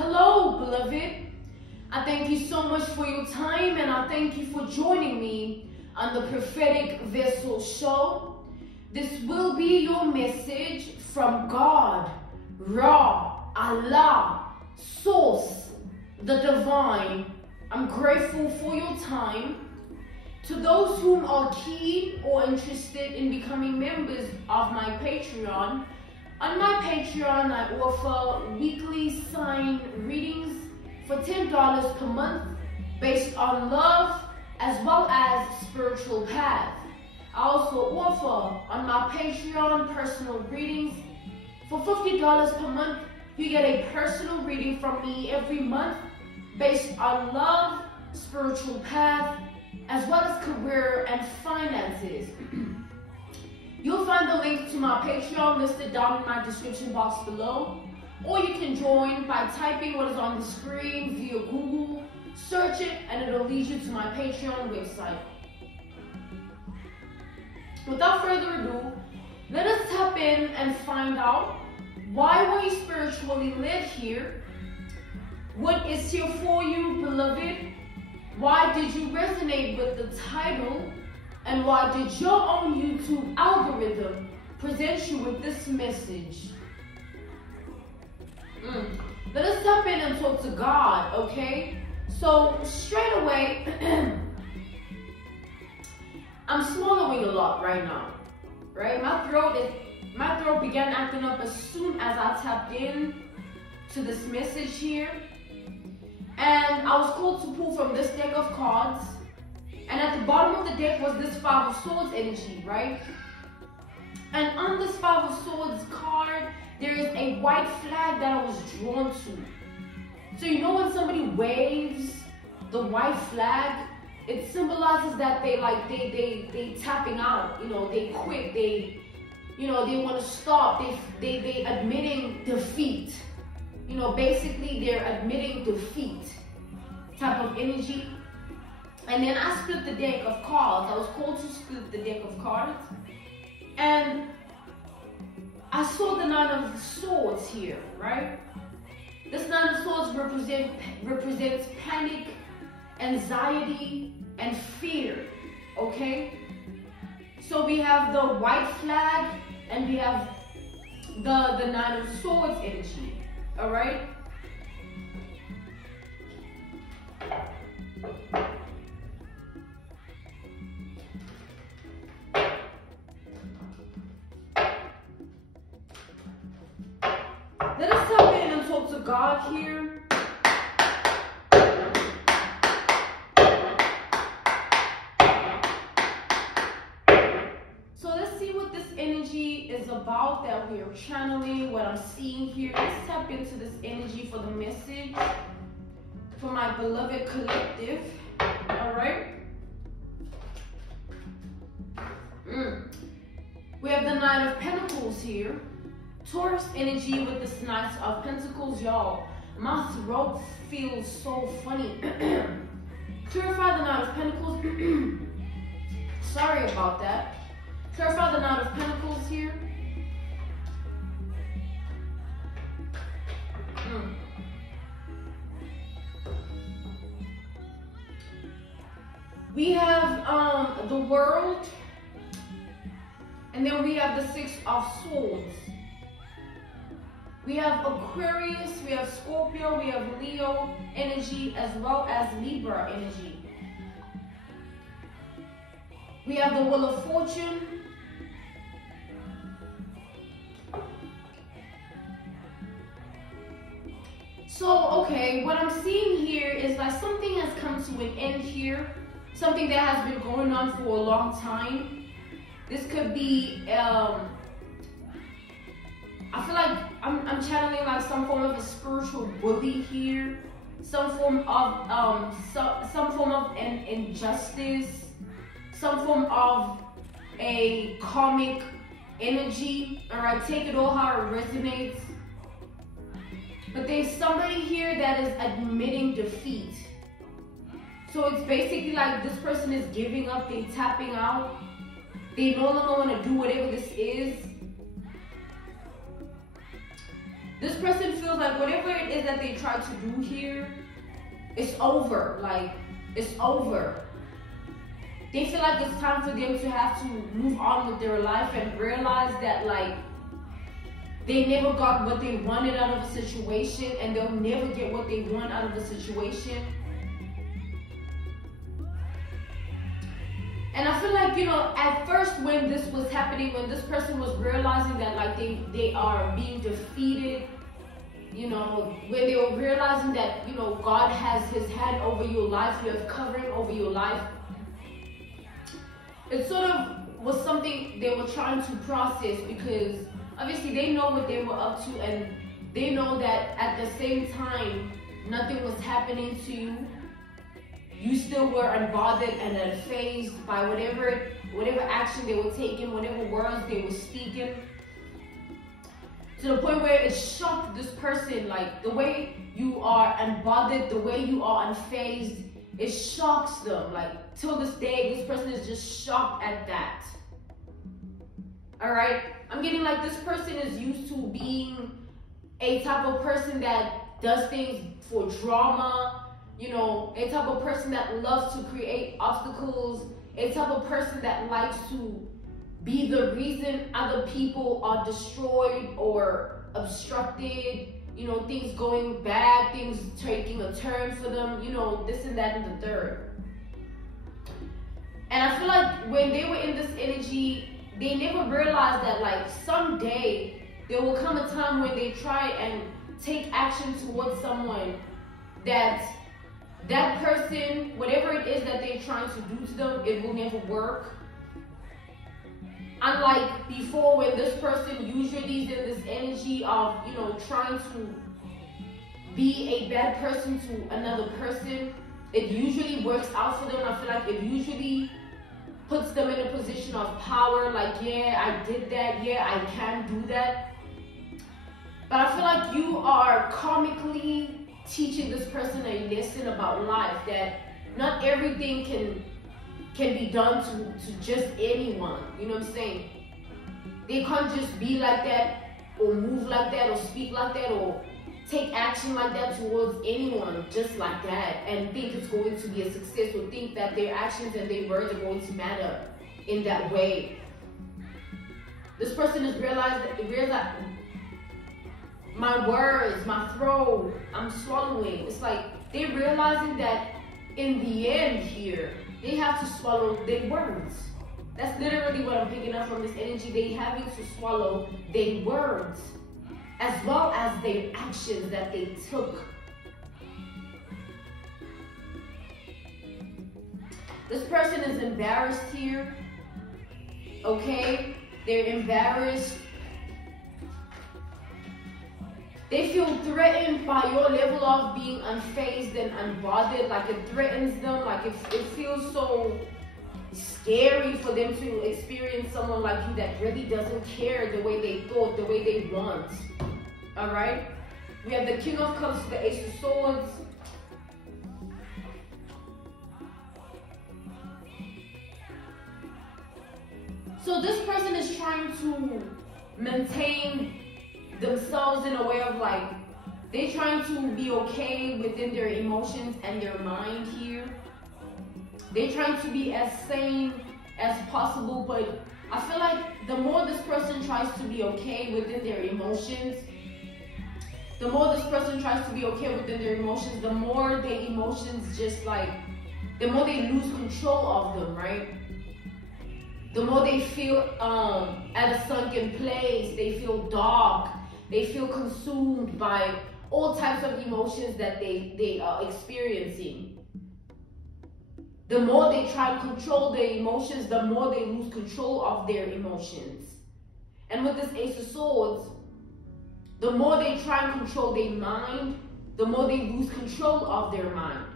Hello, beloved. I thank you so much for your time, and I thank you for joining me on the Prophetic Vessel Show. This will be your message from God, Ra, Allah, Source, the Divine. I'm grateful for your time. To those whom are keen or interested in becoming members of my Patreon, on my Patreon, I offer weekly sign readings for $10 per month based on love as well as spiritual path. I also offer on my Patreon personal readings for $50 per month. You get a personal reading from me every month based on love, spiritual path, as well as career and finances. You'll find the link to my Patreon listed down in my description box below, or you can join by typing what is on the screen via Google, search it, and it'll lead you to my Patreon website. Without further ado, let us tap in and find out, why were you spiritually led here? What is here for you, beloved? Why did you resonate with the title? And why did your own YouTube algorithm present you with this message? Let us tap in and talk to God, okay? So straight away, I'm swallowing a lot right now, right? My throat began acting up as soon as I tapped in to this message here. And I was called to pull from this deck of cards. And at the bottom of the deck was this Five of Swords energy, right? And on this Five of Swords card, there is a white flag that I was drawn to. So you know when somebody waves the white flag, it symbolizes that they tapping out, they quit, they want to stop, they admitting defeat. Basically they're admitting defeat type of energy. And then I split the deck of cards. I was called to split the deck of cards. And I saw the Nine of Swords here, right? This Nine of Swords represents panic, anxiety, and fear, okay? So we have the white flag and we have the Nine of Swords energy, all right? Let us tap in and talk to God here. So let's see what this energy is about that we are channeling, what I'm seeing here. Let's tap into this energy for the message for my beloved collective. All right. We have the Nine of Pentacles here. Taurus energy with this Knight of Pentacles, y'all. My throat feels so funny. Clarify the Knight of Pentacles. Sorry about that. Clarify the Knight of Pentacles here. We have the World, and then we have the Six of Swords. We have Aquarius, we have Scorpio, we have Leo energy, as well as Libra energy. We have the Wheel of Fortune. So, okay, what I'm seeing here is that something has come to an end here. Something that has been going on for a long time. This could be, I feel like I'm channeling like some form of a spiritual bully here, some form of an injustice, some form of a karmic energy. All right, take it all how it resonates. But there's somebody here that is admitting defeat. So it's basically like this person is giving up, they're tapping out. They no longer want to do whatever this is. This person feels like whatever it is that they tried to do here, it's over. Like, it's over. They feel like it's time for them to have to move on with their life and realize that, like, they never got what they wanted out of a situation, and they'll never get what they want out of a situation. And I feel like, you know, at first when this was happening, when this person was realizing that, like, they are being defeated, you know, when they were realizing that, you know, God has his hand over your life, you have covering over your life, it sort of was something they were trying to process, because obviously they know what they were up to, and they know that at the same time, nothing was happening to you. You still were unbothered and unfazed by whatever action they were taking, whatever words they were speaking. To the point where it shocked this person, like the way you are unbothered, the way you are unfazed, it shocks them. Like, till this day, this person is just shocked at that. All right? I'm getting like this person is used to being a type of person that does things for drama, you know, a type of person that loves to create obstacles, a type of person that likes to be the reason other people are destroyed or obstructed, you know, things going bad, things taking a turn for them, you know, this and that and the third. And I feel like when they were in this energy, they never realized that, like, someday there will come a time when they try and take action towards someone that person, whatever it is that they're trying to do to them, it will never work. Unlike before, when this person usually is in this energy of, you know, trying to be a bad person to another person, it usually works out for them. I feel like it usually puts them in a position of power, like, yeah, I did that, yeah, I can do that. But I feel like you are karmically teaching this person a lesson about life, that not everything can be done to just anyone. You know what I'm saying? They can't just be like that, or move like that, or speak like that, or take action like that towards anyone just like that, and think it's going to be a success, or think that their actions and their words are going to matter in that way. This person has realized my words, my throat, I'm swallowing. It's like they're realizing that in the end here, they have to swallow their words. That's literally what I'm picking up from this energy. They having to swallow their words, as well as their actions that they took. This person is embarrassed here, okay? They're embarrassed. They feel threatened by your level of being unfazed and unbothered. Like, it threatens them. Like, it feels so scary for them to experience someone like you that really doesn't care the way they thought, the way they want. All right? We have the King of Cups, the Ace of Swords. So this person is trying to maintain themselves in a way of, like, they're trying to be okay within their emotions and their mind here. They're trying to be as sane as possible, but I feel like the more this person tries to be okay within their emotions, the more this person tries to be okay within their emotions, the more their emotions just, like, the more they lose control of them, right? The more they feel at a sunken place, they feel dark, they feel consumed by all types of emotions that they are experiencing. The more they try to control their emotions, the more they lose control of their emotions. And with this Ace of Swords, the more they try and control their mind, the more they lose control of their mind.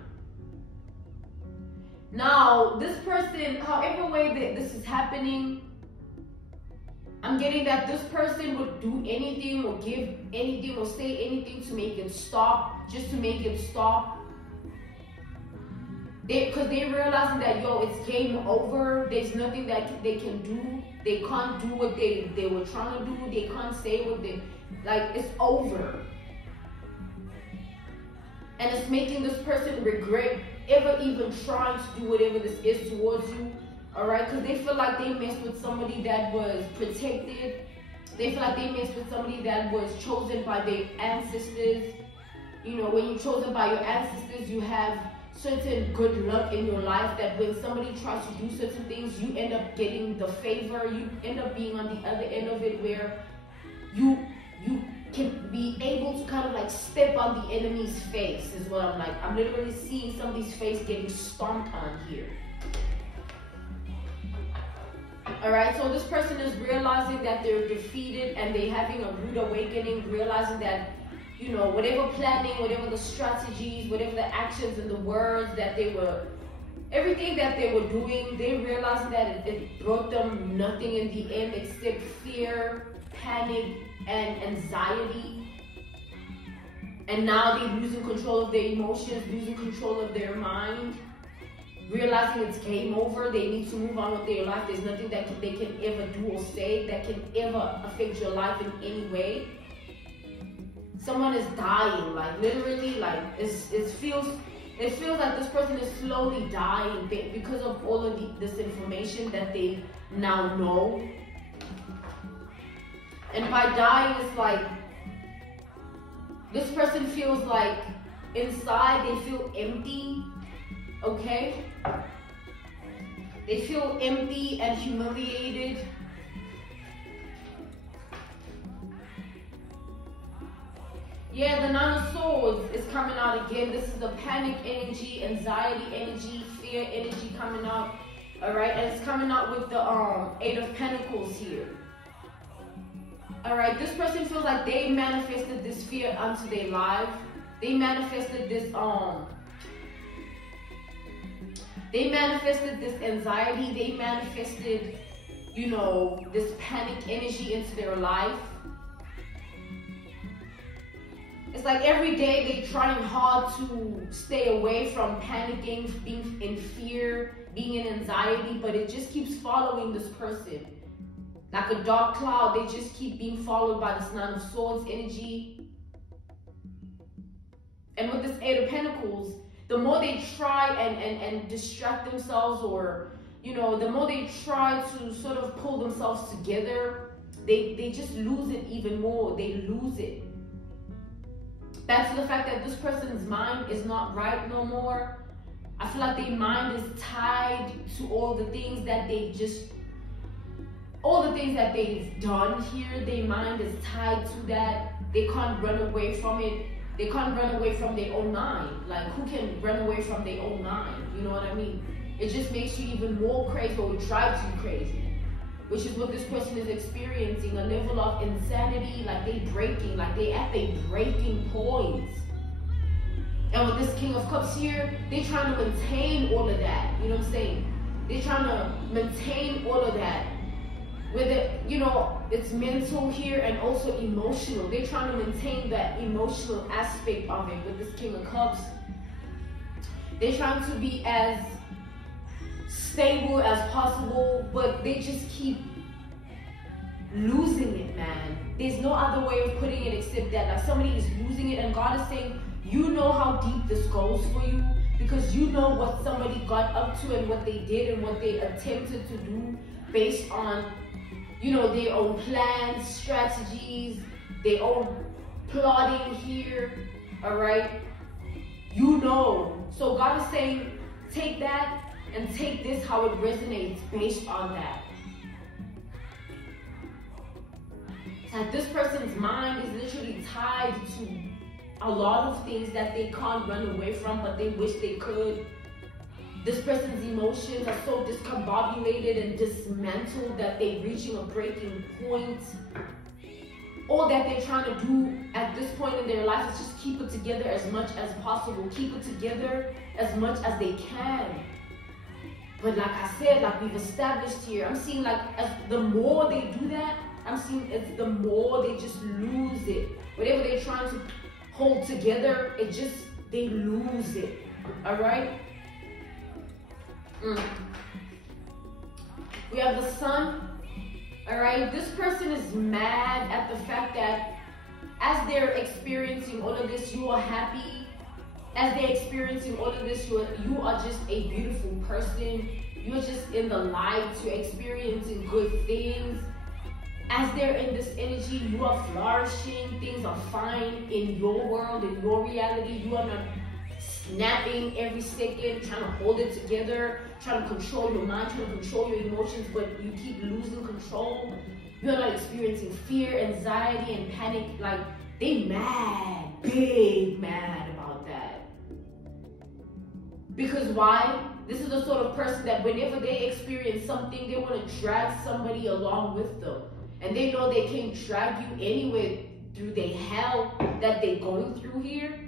Now, this person, however way that this is happening, I'm getting that this person would do anything or give anything or say anything to make it stop, just to make it stop. Because they're realizing that, yo, it's game over. There's nothing that they can do. They can't do what they were trying to do. They can't say what they, like, it's over. And it's making this person regret ever even trying to do whatever this is towards you. All right, because they feel like they messed with somebody that was protected. They feel like they messed with somebody that was chosen by their ancestors. You know, when you're chosen by your ancestors, you have certain good luck in your life that when somebody tries to do certain things, you end up getting the favor. You end up being on the other end of it where you can be able to kind of like step on the enemy's face is what I'm like. I'm literally seeing somebody's face getting stomped on here. Alright, so this person is realizing that they're defeated and they're having a rude awakening, realizing that, you know, whatever planning, whatever the strategies, whatever the actions and the words that they were, everything that they were doing, they realizing that it brought them nothing in the end except fear, panic, and anxiety. And now they're losing control of their emotions, losing control of their mind, realizing it's game over. They need to move on with their life. There's nothing that they can ever do or say that can ever affect your life in any way. Someone is dying, like literally, like it feels like this person is slowly dying because of all of this information that they now know. And by dying, it's like this person feels like inside they feel empty, okay? They feel empty and humiliated. Yeah, the Nine of Swords is coming out again. This is the panic energy, anxiety energy, fear energy coming out. All right, and it's coming out with the Eight of Pentacles here. All right, this person feels like they manifested this fear onto their life. They manifested this anxiety. They manifested, you know, this panic energy into their life. It's like every day they're trying hard to stay away from panicking, being in fear, being in anxiety, but it just keeps following this person. Like a dark cloud, they just keep being followed by this Nine of Swords energy. And with this Eight of Pentacles, the more they try and distract themselves, or, you know, the more they try to sort of pull themselves together, they just lose it even more. They lose it. Back to the fact that this person's mind is not right no more. I feel like their mind is tied to all the things that they've done here. Their mind is tied to that. They can't run away from it. They can't run away from their own mind. Like, who can run away from their own mind? You know what I mean? It just makes you even more crazy, or it drives you crazy. Which is what this person is experiencing, a level of insanity, like they breaking, like they at their breaking points. And with this King of Cups here, they're trying to maintain all of that. You know what I'm saying? They're trying to maintain all of that. With it, you know, it's mental here and also emotional. They're trying to maintain that emotional aspect of it with this King of Cups. They're trying to be as stable as possible, but they just keep losing it, man. There's no other way of putting it except that, like, somebody is losing it, and God is saying, you know how deep this goes for you, because you know what somebody got up to and what they did and what they attempted to do based on, you know, their own plans, strategies, their own plotting here. All right, you know. So God is saying, take that and take this how it resonates based on that. Like, this person's mind is literally tied to a lot of things that they can't run away from, but they wish they could. This person's emotions are so discombobulated and dismantled that they're reaching a breaking point. All that they're trying to do at this point in their life is just keep it together as much as possible. Keep it together as much as they can. But like I said, like we've established here, I'm seeing like as the more they do that, I'm seeing it's the more they just lose it. Whatever they're trying to hold together, it just, they lose it. All right? We have the Sun. All right? This person is mad at the fact that as they're experiencing all of this, you are happy. as they're experiencing all of this, you are just a beautiful person. You're just in the light. You're experiencing good things. As they're in this energy, you are flourishing. Things are fine in your world, in your reality. You are not snapping every second, trying to hold it together, trying to control your mind, trying to control your emotions, but you keep losing control. You're not experiencing fear, anxiety, and panic. Like, they mad, big mad about that. Because why? This is the sort of person that whenever they experience something, they want to drag somebody along with them. And they know they can't drag you anywhere through the hell that they're going through here.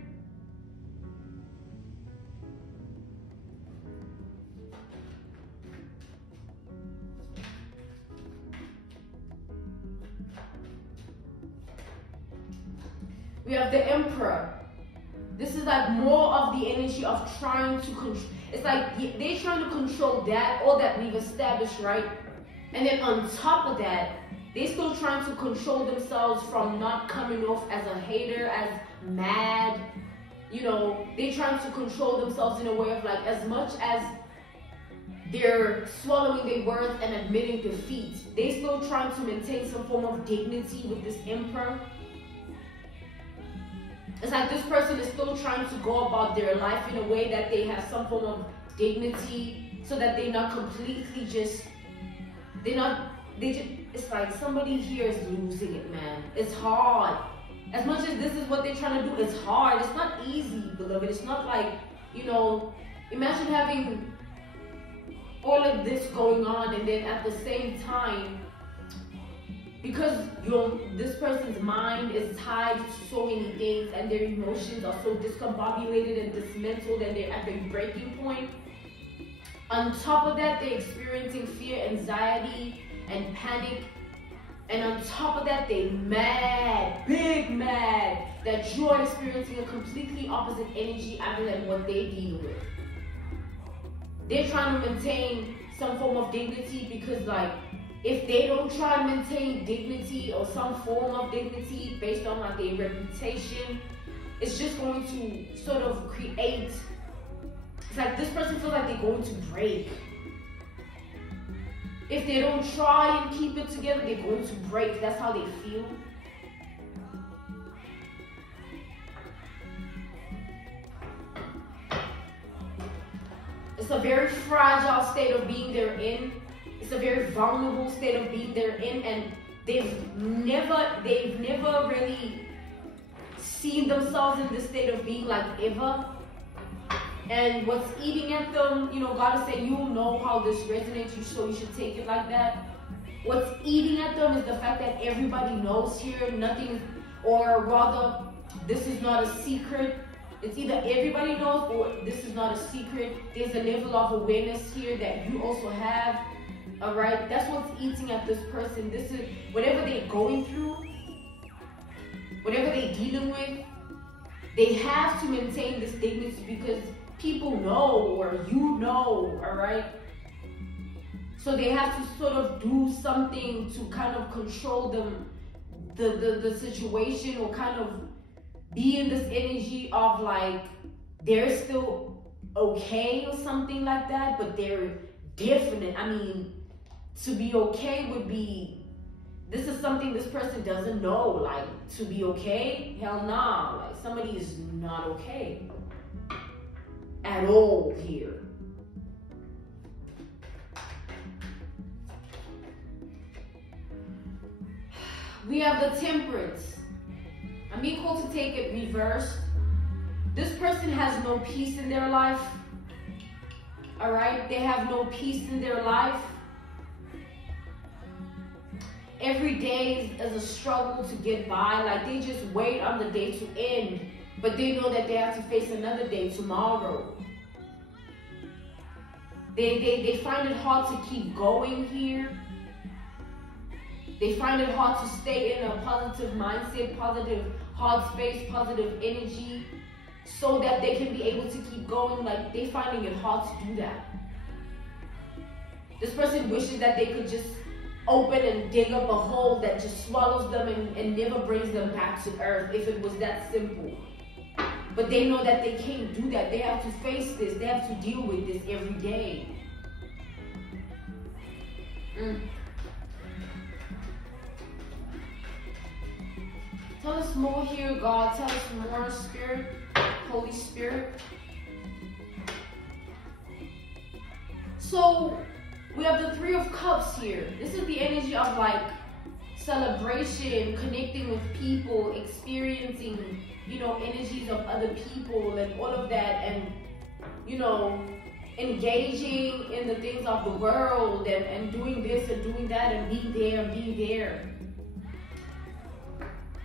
We have the Emperor. This is like more of the energy of trying to control. It's like they're trying to control that, all that we've established, right? And then on top of that, they're still trying to control themselves from not coming off as a hater, as mad. You know, they're trying to control themselves in a way of like, as much as they're swallowing their words and admitting defeat, they're still trying to maintain some form of dignity with this Emperor. It's like this person is still trying to go about their life in a way that they have some form of dignity, so that they're not completely just, it's like somebody here is losing it, man. It's hard. As much as this is what they're trying to do, it's hard. It's not easy, beloved. It's not like, you know, imagine having all of this going on, and then at the same time, because this person's mind is tied to so many things, and their emotions are so discombobulated and dismantled, and they're at the breaking point. On top of that, they're experiencing fear, anxiety, and panic. And on top of that, they're mad, big mad, that you are experiencing a completely opposite energy other than what they deal with. They're trying to maintain some form of dignity, because like, if they don't try and maintain dignity or some form of dignity based on like their reputation, it's just going to sort of create, it's like this person feels like they're going to break. If they don't try and keep it together, they're going to break. That's how they feel. It's a very fragile state of being they're in. It's a very vulnerable state of being they're in, and they've never really seen themselves in this state of being like ever. And what's eating at them, you know, God is saying, you'll know how this resonates, so you should take it like that. What's eating at them is the fact that everybody knows here, nothing, or rather, this is not a secret. It's either everybody knows or this is not a secret. There's a level of awareness here that you also have. All right, that's what's eating at this person. This is whatever they're going through, whatever they're dealing with, they have to maintain this dignity because people know, or you know, all right? So they have to sort of do something to kind of control them, the situation, or kind of be in this energy of like, they're still okay or something like that, but they're definite. I mean, to be okay would be, this is something this person doesn't know. Like, to be okay? Hell nah. Like, somebody is not okay at all here. We have the Temperance. I'm being called to take it reversed. This person has no peace in their life. All right? They have no peace in their life. Every day is a struggle to get by. Like, they just wait on the day to end, but they know that they have to face another day tomorrow. They find it hard to keep going here. They find it hard to stay in a positive mindset, positive heart space, positive energy, so that they can be able to keep going. Like, they're finding it hard to do that. This person wishes that they could just open and dig up a hole that just swallows them and never brings them back to earth, if it was that simple. But they know that they can't do that. They have to face this. They have to deal with this every day. Tell us more here, God. Tell us more, Spirit, Holy Spirit. So we have the Three of Cups here. This is the energy of like celebration, connecting with people, experiencing, you know, energies of other people and all of that, and, you know, engaging in the things of the world and doing this and doing that and being there.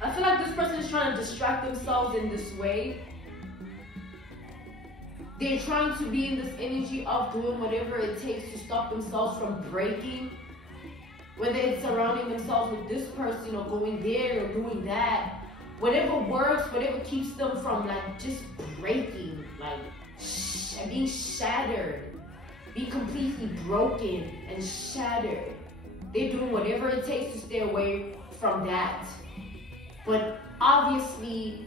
I feel like this person is trying to distract themselves in this way. They're trying to be in this energy of doing whatever it takes to stop themselves from breaking. Whether it's surrounding themselves with this person or going there or doing that. Whatever works, whatever keeps them from like just breaking, like being shattered, being completely broken and shattered. They're doing whatever it takes to stay away from that. But obviously,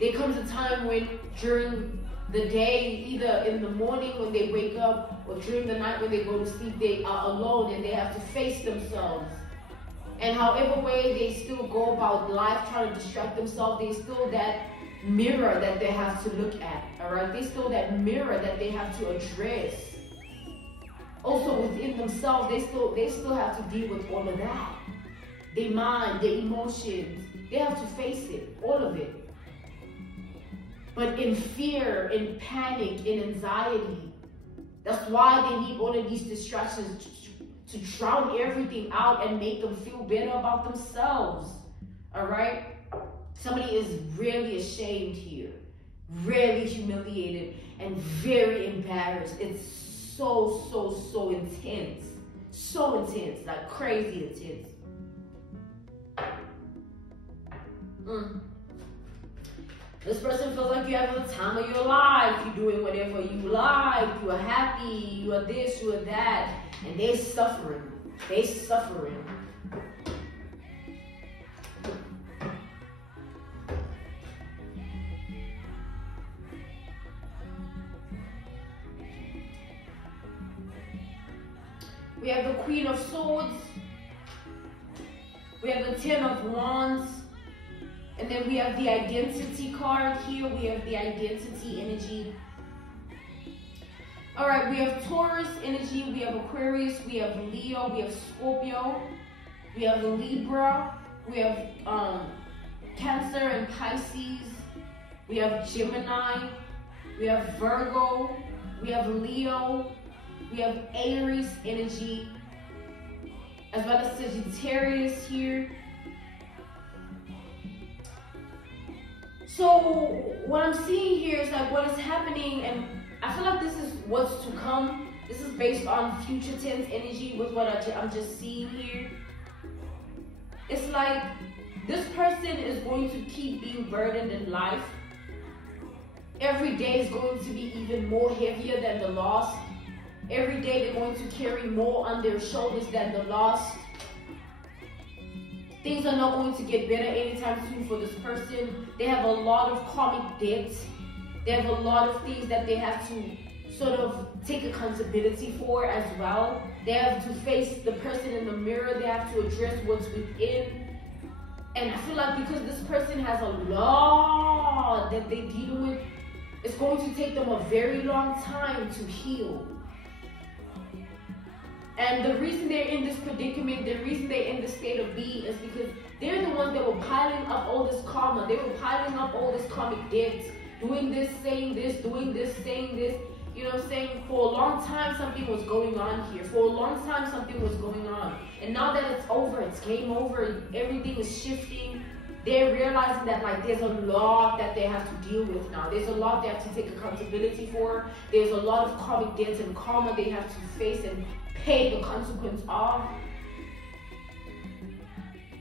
there comes a time when during the day, either in the morning when they wake up or during the night when they go to sleep, they are alone and they have to face themselves. And however way they still go about life trying to distract themselves, there's still that mirror that they have to look at, all right? There's still that mirror that they have to address. Also within themselves, they still have to deal with all of that. Their mind, their emotions, they have to face it, all of it. But in fear, in panic, in anxiety, that's why they need all of these distractions to drown everything out and make them feel better about themselves, all right? Somebody is really ashamed here, really humiliated, and very embarrassed. It's so intense. So intense, like crazy intense. This person feels like you have the time of your life. You're doing whatever you like. You are happy. You are this, you are that. And they're suffering. They're suffering. We have the Queen of Swords. We have the Ten of Wands. And then we have the Identity card here. We have the Identity energy. All right, we have Taurus energy. We have Aquarius. We have Leo. We have Scorpio. We have Libra. We have Cancer and Pisces. We have Gemini. We have Virgo. We have Leo. We have Aries energy, as well as Sagittarius here. So what I'm seeing here is like what is happening, and I feel like this is what's to come. This is based on future tense energy with what I'm just seeing here. It's like this person is going to keep being burdened in life. Every day is going to be even more heavier than the last. Every day they're going to carry more on their shoulders than the last. Things are not going to get better anytime soon for this person. They have a lot of karmic debt. They have a lot of things that they have to sort of take accountability for as well. They have to face the person in the mirror. They have to address what's within. And I feel like because this person has a lot that they deal with, it's going to take them a very long time to heal. And the reason they're in this predicament, the reason they're in this state of being is because they're the ones that were piling up all this karma. They were piling up all this karmic debts, doing this, saying this, doing this, saying this. You know what I'm saying? For a long time, something was going on here. For a long time, something was going on. And now that it's over, it's game over, everything is shifting. They're realizing that like there's a lot that they have to deal with now. There's a lot they have to take accountability for. There's a lot of karmic debts and karma they have to face and pay the consequence of.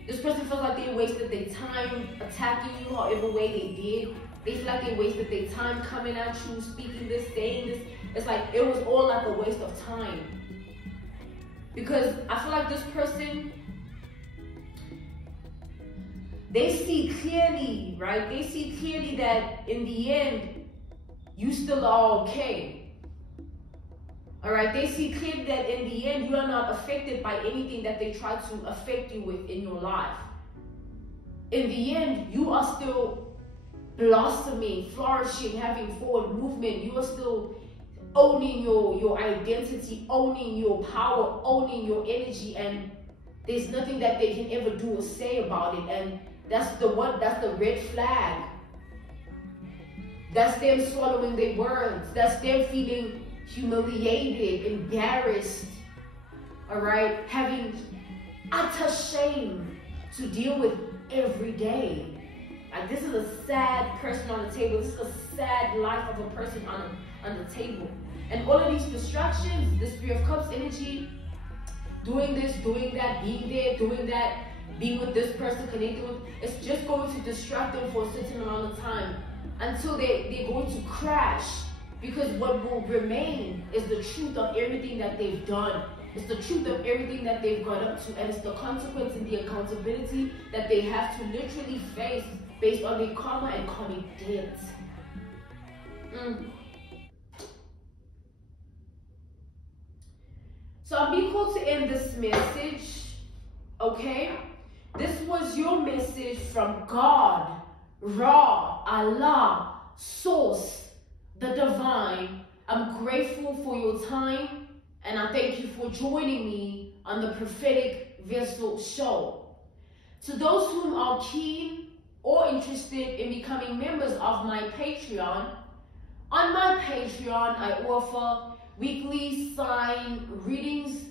This person feels like they wasted their time attacking you however way they did. They feel like they wasted their time coming at you, speaking this, saying this. It's like it was all like a waste of time. Because I feel like this person they see clearly, right? They see clearly that in the end, you still are okay. All right, they see clearly that in the end, you are not affected by anything that they try to affect you with in your life. In the end, you are still blossoming, flourishing, having forward movement. You are still owning your identity, owning your power, owning your energy, and there's nothing that they can ever do or say about it. And that's the red flag. That's them swallowing their words. That's them feeling humiliated, embarrassed, all right, having utter shame to deal with every day. Like, this is a sad person on the table. This is a sad life of a person on the table. And all of these distractions, this Three of Cups energy, doing this, doing that, being there, doing that, being with this person, connecting with, it's just going to distract them for a certain amount of time until they're going to crash. Because what will remain is the truth of everything that they've done. It's the truth of everything that they've got up to, and it's the consequence and the accountability that they have to literally face based on their karma and karmic debt. So I'm being called to end this message, okay? This was your message from God, Ra, Allah, Source, the Divine. I'm grateful for your time, and I thank you for joining me on the Prophetic Vessel Show. To those whom are keen or interested in becoming members of my Patreon, on my Patreon I offer weekly sign readings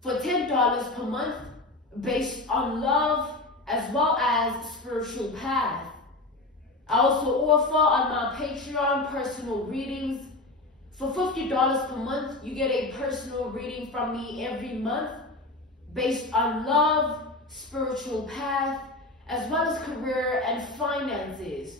for $10 per month based on love as well as spiritual path. I also offer on my Patreon personal readings. For $50 per month, you get a personal reading from me every month based on love, spiritual path, as well as career and finances.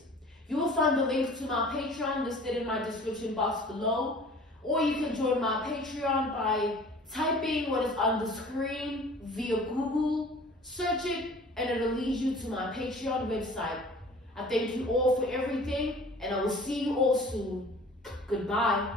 You will find the link to my Patreon listed in my description box below, or you can join my Patreon by typing what is on the screen via Google, search it, and it'll lead you to my Patreon website. I thank you all for everything, and I will see you all soon. Goodbye.